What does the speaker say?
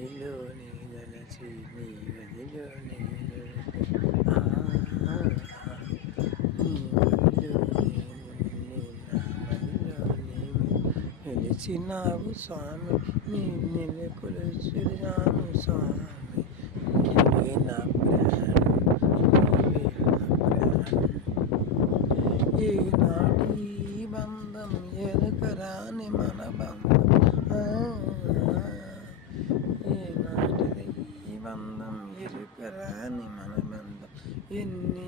మదిలోని దలచి నీ గదిలోని నీ మదిలోని నిన్ను నా మదిలోని నిలిచినావు స్వామి నీ కొలిచినాను స్వామి నీవే నా ప్రాణం నీవే నా ప్రాణం ఈనాటి బంధం ఎరుకరాని మన బంధం ఈనాటిది ఈ బంధం ఎరుకరాని మన బంధం ఎన్ని